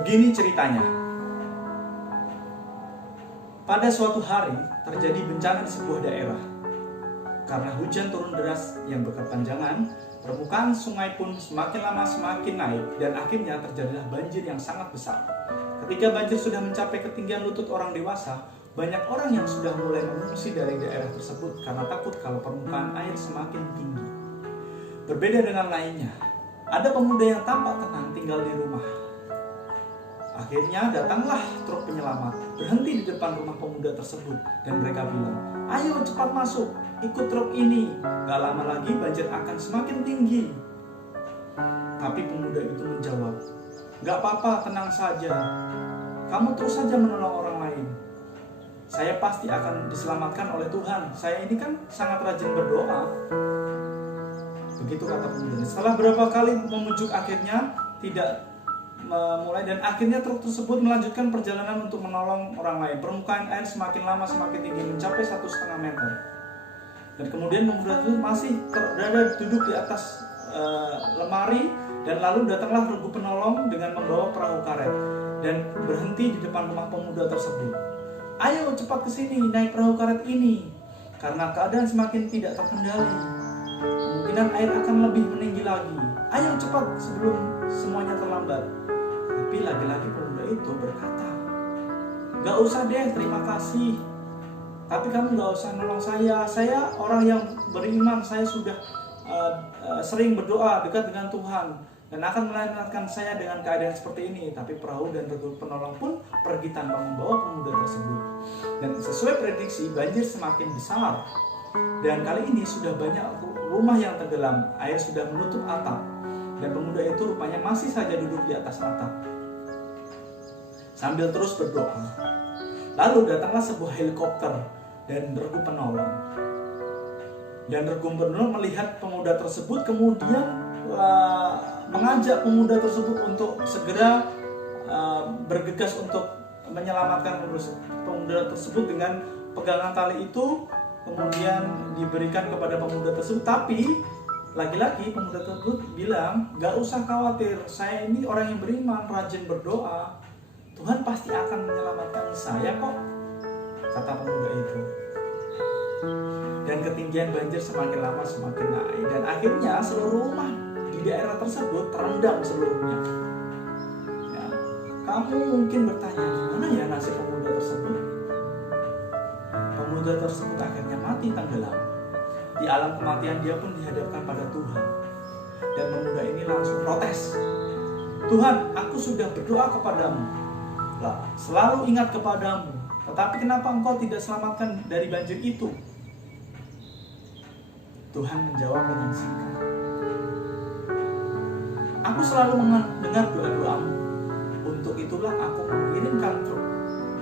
Begini ceritanya. Pada suatu hari terjadi bencana di sebuah daerah. Karena hujan turun deras yang berkepanjangan, permukaan sungai pun semakin lama semakin naik dan akhirnya terjadilah banjir yang sangat besar. Ketika banjir sudah mencapai ketinggian lutut orang dewasa, banyak orang yang sudah mulai mengungsi dari daerah tersebut karena takut kalau permukaan air semakin tinggi. Berbeda dengan lainnya, ada pemuda yang tampak tenang tinggal di rumah. Akhirnya datanglah truk penyelamat, berhenti di depan rumah pemuda tersebut dan mereka bilang, "Ayo cepat masuk, ikut truk ini, gak lama lagi banjir akan semakin tinggi." Tapi pemuda itu menjawab, "Gak apa-apa, tenang saja. Kamu terus saja menolong orang lain. Saya pasti akan diselamatkan oleh Tuhan. Saya ini kan sangat rajin berdoa." Begitu kata pemuda. Setelah beberapa kali memujuk akhirnya tidak mulai dan akhirnya truk tersebut melanjutkan perjalanan untuk menolong orang lain. Permukaan air semakin lama semakin tinggi mencapai 1,5 meter. Dan kemudian pemuda itu masih berada duduk di atas lemari dan lalu datanglah regu penolong dengan membawa perahu karet dan berhenti di depan rumah pemuda tersebut. "Ayo cepat ke sini, naik perahu karet ini karena keadaan semakin tidak terkendali. Kemungkinan air akan lebih meninggi lagi. Ayo cepat sebelum semuanya terlambat." Tapi lagi-lagi pemuda itu berkata, "Gak usah deh, terima kasih. Tapi kamu gak usah nolong saya. Saya orang yang beriman. Saya sudah sering berdoa dekat dengan Tuhan dan akan menyelamatkan saya dengan keadaan seperti ini." Tapi perahu dan regu penolong pun pergi tanpa membawa pemuda tersebut. Dan sesuai prediksi, banjir semakin besar. Dan kali ini sudah banyak rumah yang tenggelam. Air sudah menutup atap. Dan pemuda itu rupanya masih saja duduk di atas atap sambil terus berdoa. Lalu datanglah sebuah helikopter dan regu penolong. Dan regu penolong melihat pemuda tersebut, kemudian mengajak pemuda tersebut untuk segera bergegas untuk menyelamatkan pemuda tersebut dengan pegangan tali itu, kemudian diberikan kepada pemuda tersebut. Tapi lagi-lagi pemuda tersebut bilang, "Gak usah khawatir, saya ini orang yang beriman, rajin berdoa. Tuhan pasti akan menyelamatkan saya kok," kata pemuda itu. Dan ketinggian banjir semakin lama semakin naik dan akhirnya seluruh rumah di daerah tersebut terendam seluruhnya. Ya, kamu mungkin bertanya, gimana ya nasib pemuda tersebut? Pemuda tersebut akhirnya mati tenggelam. Di alam kematian dia pun dihadapkan pada Tuhan. Dan pemuda ini langsung protes, "Tuhan, aku sudah berdoa kepadamu, selalu ingat kepadamu, tetapi kenapa engkau tidak selamatkan dari banjir itu?" Tuhan menjawab dengan singkat, "Aku selalu mendengar doa-doamu. Untuk itulah aku mengirimkan truk,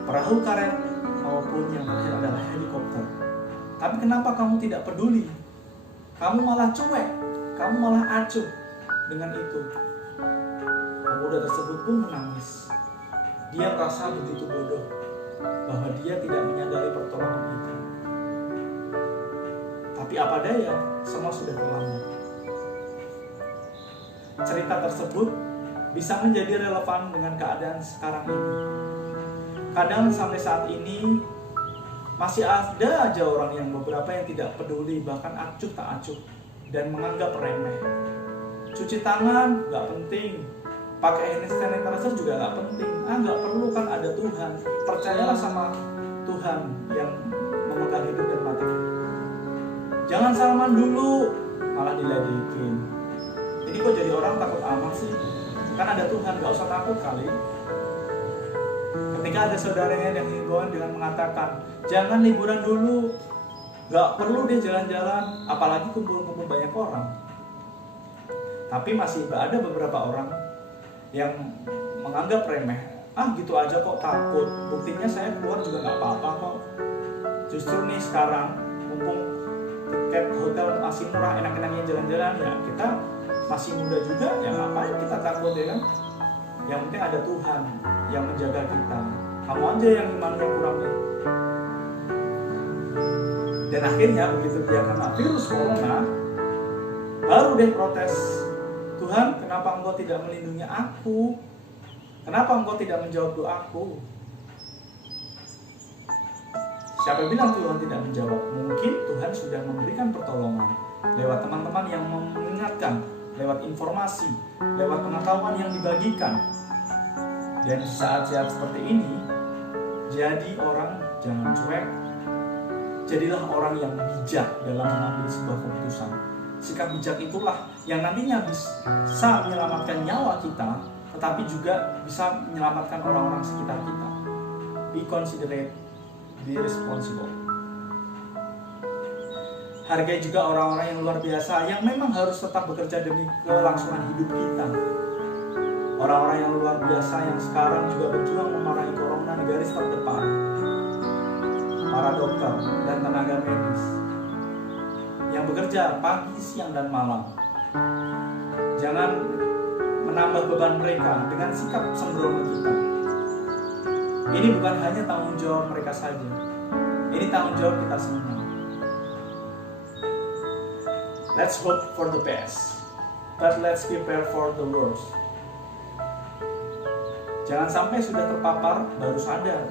perahu karet maupun yang terakhir adalah helikopter. Tapi kenapa kamu tidak peduli? Kamu malah cuek, kamu malah acuh dengan itu." Pemuda tersebut pun menangis. Dia merasa begitu bodoh bahwa dia tidak menyadari pertolongan itu. Tapi apa daya, semua sudah terlambat. Cerita tersebut bisa menjadi relevan dengan keadaan sekarang ini. Kadang sampai saat ini masih ada aja orang yang beberapa yang tidak peduli, bahkan acuh tak acuh dan menganggap remeh. Cuci tangan gak penting, pakai hand sanitizer juga gak penting. Gak perlu, kan ada Tuhan. Percayalah sama Tuhan yang memegang hidup dan mati. Jangan salaman dulu, malah diledekin. Jadi kok jadi orang takut amat sih? Kan ada Tuhan, gak usah takut kali. Ketika ada saudaranya yang himbauan dengan mengatakan, "Jangan liburan dulu, gak perlu deh jalan-jalan, apalagi kumpul-kumpul banyak orang." Tapi masih ada beberapa orang yang menganggap remeh. Gitu aja kok takut, buktinya saya keluar juga gak apa-apa kok. Justru nih sekarang, mumpung tiket hotel masih murah, enak-enaknya jalan-jalan, ya kita masih muda juga, ya ngapain kita takut, ya kan? Yang penting ada Tuhan yang menjaga kita. Kamu aja yang imannya kurang nih. Dan akhirnya begitu dia kena virus corona, baru deh protes, "Tuhan, kenapa engkau tidak melindungi aku? Kenapa engkau tidak menjawab doaku? Siapa bilang Tuhan tidak menjawab? Mungkin Tuhan sudah memberikan pertolongan lewat teman-teman yang mengingatkan, lewat informasi, lewat pengetahuan yang dibagikan. Dan di saat-saat seperti ini, jadi orang jangan cuek. Jadilah orang yang bijak dalam mengambil sebuah keputusan. Sikap bijak itulah yang nantinya bisa menyelamatkan nyawa kita, tetapi juga bisa menyelamatkan orang-orang sekitar kita. Be considerate, be responsible. Hargai juga orang-orang yang luar biasa yang memang harus tetap bekerja demi kelangsungan hidup kita. Orang-orang yang luar biasa yang sekarang juga berjuang memerangi corona di garis terdepan. Para dokter dan tenaga medis yang bekerja pagi, siang, dan malam. Jangan menambah beban mereka dengan sikap sembrono kita. Ini bukan hanya tanggung jawab mereka saja. Ini tanggung jawab kita semua. Let's hope for the best, but let's prepare for the worst. Jangan sampai sudah terpapar baru sadar.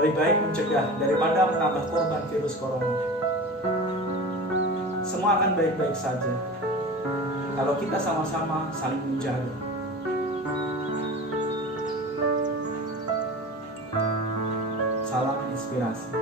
Lebih baik mencegah daripada menambah korban virus corona. Semua akan baik-baik saja kalau kita sama-sama saling menjaga. Salam inspirasi.